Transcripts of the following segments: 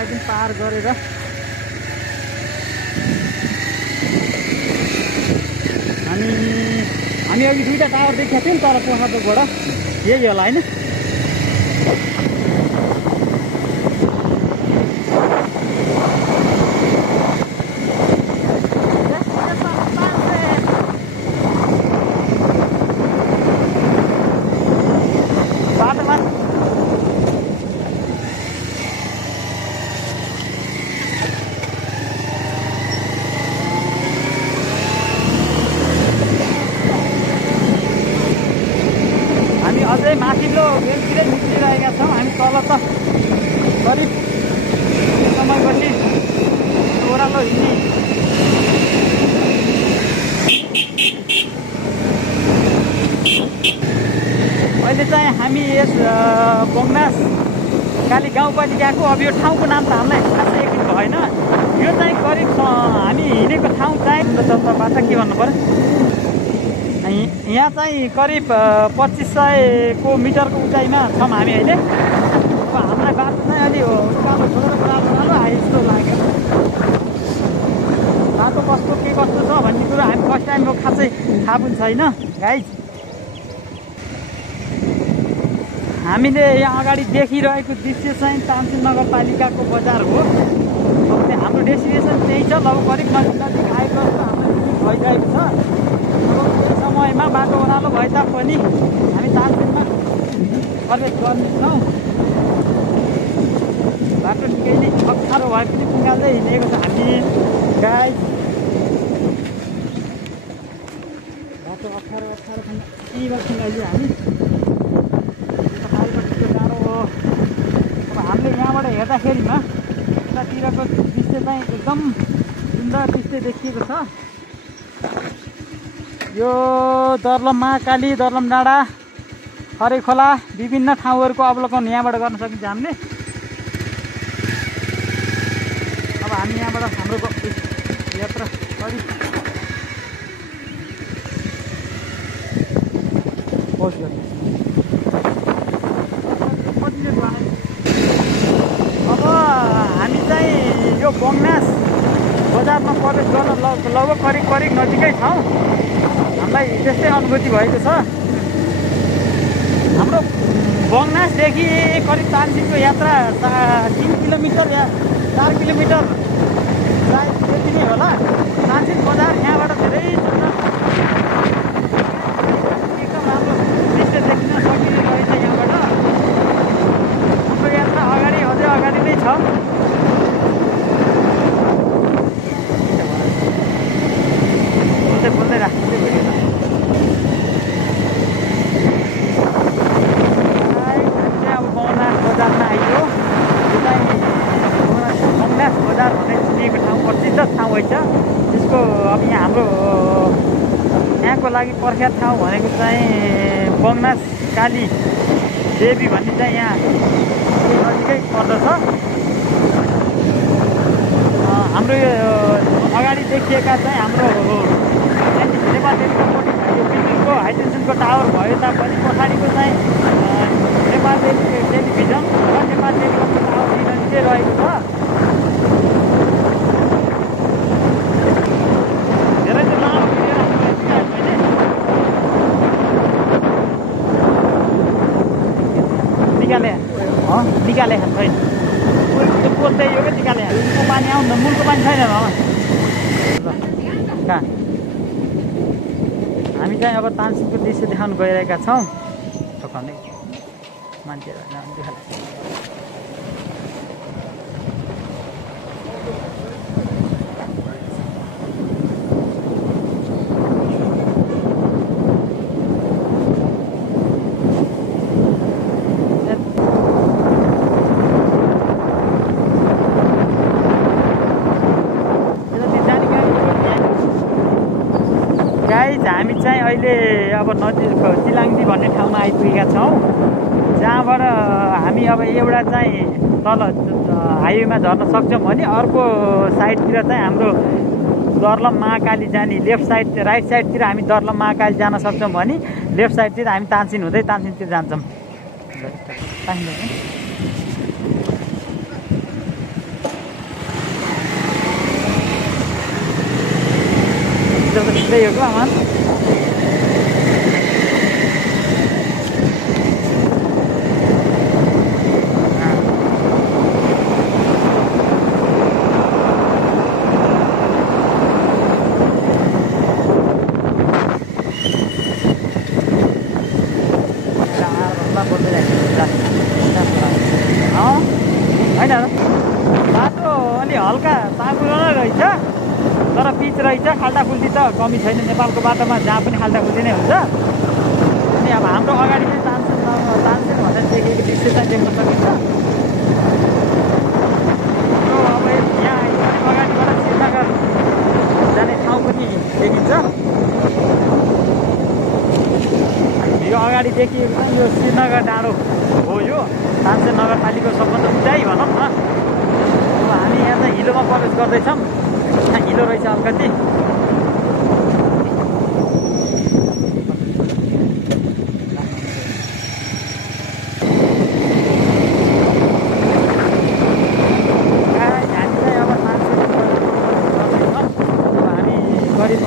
त्यसलाई पनि पार गरेर हामी अघि दुईवटा टावर देखेको थियौँ तर पोखरबाट यही होला होइन। अझै माथिल्लो बेलतिरै निस्किरहेका छौँ। हामी तल त करिब समयपछि ओह्रालो हिँड्ने अहिले चाहिँ हामी यस बङ्नास काली गाउँपालिकाको अब यो ठाउँको नाम त हामीलाई खासै एकदिन भएन। यो चाहिँ करिब हामी हिँडेको ठाउँ चाहिँ बाटो के भन्नु पर्यो, यहाँ चाहिँ करिब 2500 मिटरको उचाइमा छौँ हामी अहिले। अब हामीलाई बाटो चाहिँ अलि उकालो छोडेर ओह्रालो आए जस्तो लाग्यो। बाटो कस्तो के कस्तो छ भन्ने कुरो हामी फर्स्ट टाइमको खासै थाहा पनि छैन गाइज। हामीले यहाँ अगाडि देखिरहेको दृश्य चाहिँ तानसेन नगरपालिकाको बजार हो। हाम्रो डेस्टिनेसन त्यही छ। अब करिब नजिक आएको हाम्रो भइरहेको छ। केही समयमा बाटो ओह्रालो भए तापनि हामी तानसेनमा प्रवेश गर्नेछौँ। बाटो निकै नै अप्ठ्यारो भए पनि निकाल्दै हिँडेको छ हामी गाइज। बाटो अप्ठ्यारो यहीँबाट निकाल्यो हामी टाढो हो। अब हामीले यहाँबाट हेर्दाखेरिमा यतातिरको दृश्य चाहिँ एकदम सुन्दर दृश्य देखिएको छ। यो दर्लम महाकाली, दर्लम डाँडा, खरे खोला विभिन्न ठाउँहरूको अवलोकन यहाँबाट गर्न सकिन्छ हामीले। अब हामी यहाँबाट हाम्रो यात्रा करिब अब हामी चाहिँ यो बङ्नास बजारमा प्रवेश गर्न लगभग करिब नजिकै छौँ। हामीलाई त्यस्तै अनुभूति भएको छ। हाम्रो बङ्नासदेखि करिब तानसेनको यात्रा 3 किलोमिटर या 4 किलोमिटर सायद त्यति नै होला। तानसेन बजार यहाँबाट धेरै एकदम राम्रो दृश्य देखिन सकिरहेछ यहाँबाट। हाम्रो यात्रा अझै अगाडि नै छ। बोल्दै राख्दै भयो। अब बङ्नास बजारमा आइयो। यो चाहिँ बङ्नास बजार भन्ने चिनिएको ठाउँ, प्रसिद्ध ठाउँ होइन। त्यसको अब यहाँ हाम्रो यहाँको लागि प्रख्यात ठाउँ भनेको चाहिँ बङ्नास काली देवी भन्ने चाहिँ यहाँ नजिकै पर्दछ। हाम्रो यो अगाडि देखिएका चाहिँ हाम्रो नेपालको बिजुलीको हाइटेन्सनको टावर भए तापनि पछाडिको चाहिँ नेपाल टेलिभिजन र नेपाल टेलिकमको टावर नजिकै रहेको छ। धेरै चाहिँ लामो भिडियो राख्नु मैले निकाले छैन। पोल चाहिँ यो निकाले पानी आउनु मूलको पानी छैन कहाँ। हामी चाहिँ अब तानसेनको दृश्य देखाउन गइरहेका छौँ। ठोकाउने मान्छेहरू देखाएको हामी चाहिँ अहिले अब नजिक चिलाङ्दी भन्ने ठाउँमा आइपुगेका छौँ। जहाँबाट हामी अब एउटा चाहिँ तल हाइवेमा झर्न सक्छौँ भने अर्को साइडतिर चाहिँ हाम्रो दर्लम महाकाली जाने लेफ्ट साइड राइट साइडतिर हामी दर्लम महाकाली जान सक्छौँ भने लेफ्ट साइडतिर हामी तानसेन हुँदै तानसेनतिर जान्छौँ। त्यही हो कि अमान होइन बाटो अलि हल्का साँगुरो नै रहेछ तर पिच रहेछ खाल्टाखुल्टी त कमी छैन नेपालको बाटोमा जहाँ पनि खाल्टाखुल्टी नै हुन्छ अनि अब हाम्रो अगाडि चाहिँ तानसेन भनेर लेखेको दृश्य चाहिँ देख्न सकिन्छ अब यहाँ अगाडिबाट श्रीनगर जाने ठाउँ पनि देखिन्छ यो अगाडि देखिएको यो श्रीनगर डाँडो हो यो तानसेन नगरपालिकाको सबभन्दा उचाइ भनौँ न अब हामी यहाँ चाहिँ हिलोमा प्रवेश गर्दैछौँ यहाँ हिलो रहेछ अलिकति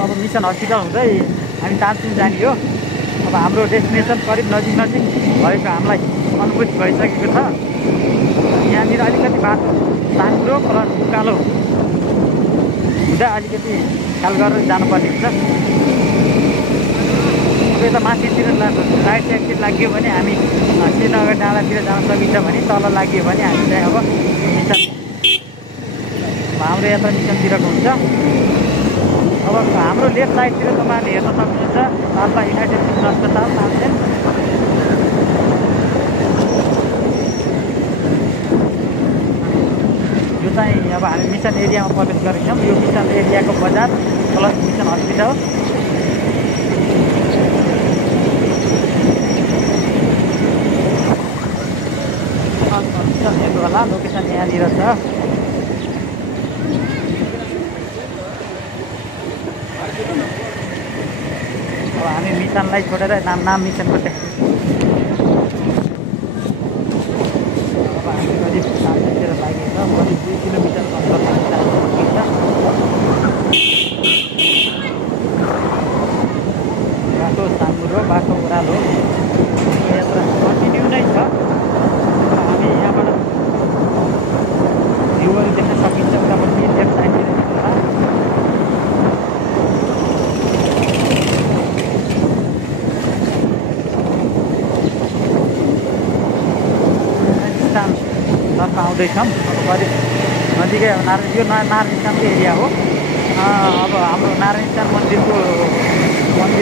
अब मिसन हस्पिटल हुँदै हामी तानसेन जाने हो अब हाम्रो डेस्टिनेसन करिब नजिक भएको हामीलाई अनुभूति भइसकेको छ यहाँनिर अलिकति बाटो साँग्रो प्लस उकालो हुँदा अलिकति ख्याल गरेर जानुपर्ने हुन्छ अब यता माथितिर राइट साइडतिर लाग्यो भने हामी श्रीनगर डाँडातिर जान सकिन्छ भने तल लाग्यो भने हामी चाहिँ अब मिसन हाम्रो यात्रा मिसनतिरको हुन्छ अब हाम्रो लेफ्ट साइडतिर तपाईँहरूले हेर्न सक्नुहुन्छ पाल्पा युनाइटेड मिसन अस्पताल तानसेन यो चाहिँ अब हामी मिसन एरियामा प्रवेश गरेका छौँ यो मिसन एरियाको बजार प्लस मिसन हस्पिटल मिसन हेर्नु होला लोकेसन यहाँनिर छ अब हामी मिसनलाई छोडेर नाम मिसनको अब हामी करिब तानसेनतिर लागेको छ करिब 2 किलोमिटर अन्तरमा बाटो साँगुरो बाटो ओह्रालो यात्रा कन्टिन्यू नै छ हामी यहाँबाट भ्यूहरू देख्न सकिन्छ उतापट्टि लेफ्ट साइडतिर तर्फ आउँदैछौँ अब करिब नजिकै यो नारायण स्थानको एरिया हो अब हाम्रो नारायण स्थान मन्दिर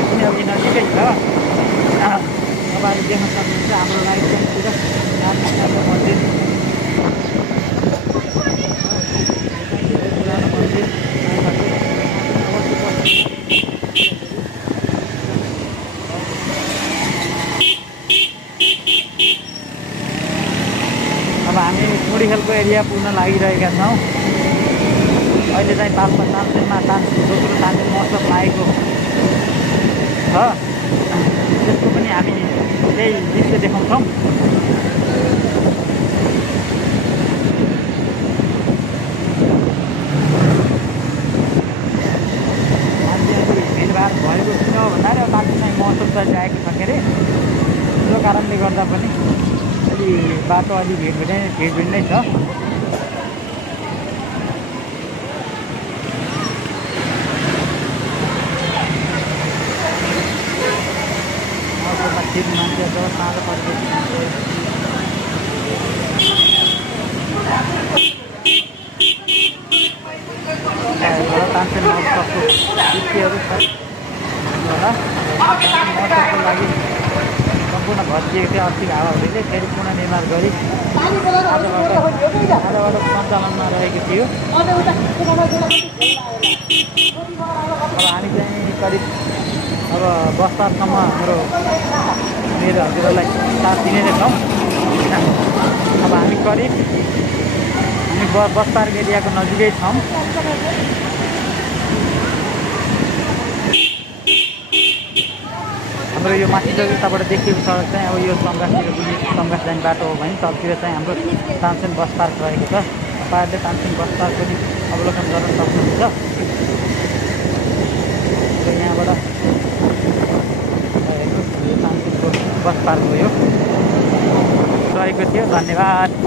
पनि अब नजिकै छ अब अहिले देख्न सक्नुहुन्छ हाम्रो राइट साइडतिर नारायण स्थानको मन्दिर अब हामी मुडीखेलको एरिया पुग्न लागिरहेका छौँ अहिले चाहिँ पाल्पा तानसेनमा दोस्रो तानसेन महोत्सव लागेको छ त्यसको पनि हामी त्यही दृश्य देखाउँछौँ भिडभाड भएको किन भन्दाखेरि अब तानसेनमा महोत्सव चलिरहेको छ के अरे त्यो कारणले गर्दा पनि बाटो अलि भिड नै छ ठिक मान्छे जब साँझ परेपछि तानसेन महोत्सवको दृश्यहरू छ होला महोत्सवको लागि सम्पूर्ण भत्किएको थियो आर्थिक हावाहरूले फेरि पुनर्निर्माण गरी आजबाट सञ्चालनमा रहेको थियो अब हामी चाहिँ करिब अब बस्तारसम्म हाम्रो मेरो हजुरहरूलाई साथ दिने नै छौँ अब हामी करिब बस्तार एरियाको नजिकै छौँ हाम्रो यो माथि उताबाट देखिएको सडक चाहिँ अब यो समघासतिर समघास जाने बाटो हो भने तलतिर चाहिँ हाम्रो तानसेन बस पार्क रहेको छ तपाईँहरूले तानसेन बस पार्क पनि अवलोकन गर्न सक्नुहुन्छ र यहाँबाट हेर्नुहोस् यो शान्तिको बस पार्क हो यो रहेको थियो। धन्यवाद।